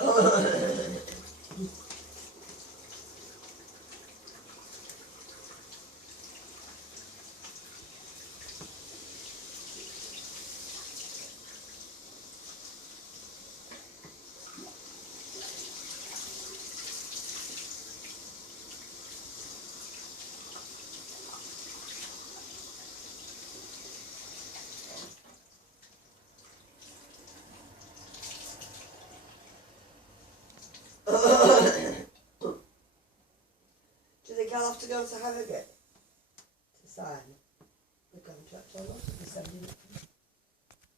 Do you think I'll have to go to Harrogate to sign the contract or not? Be sending it.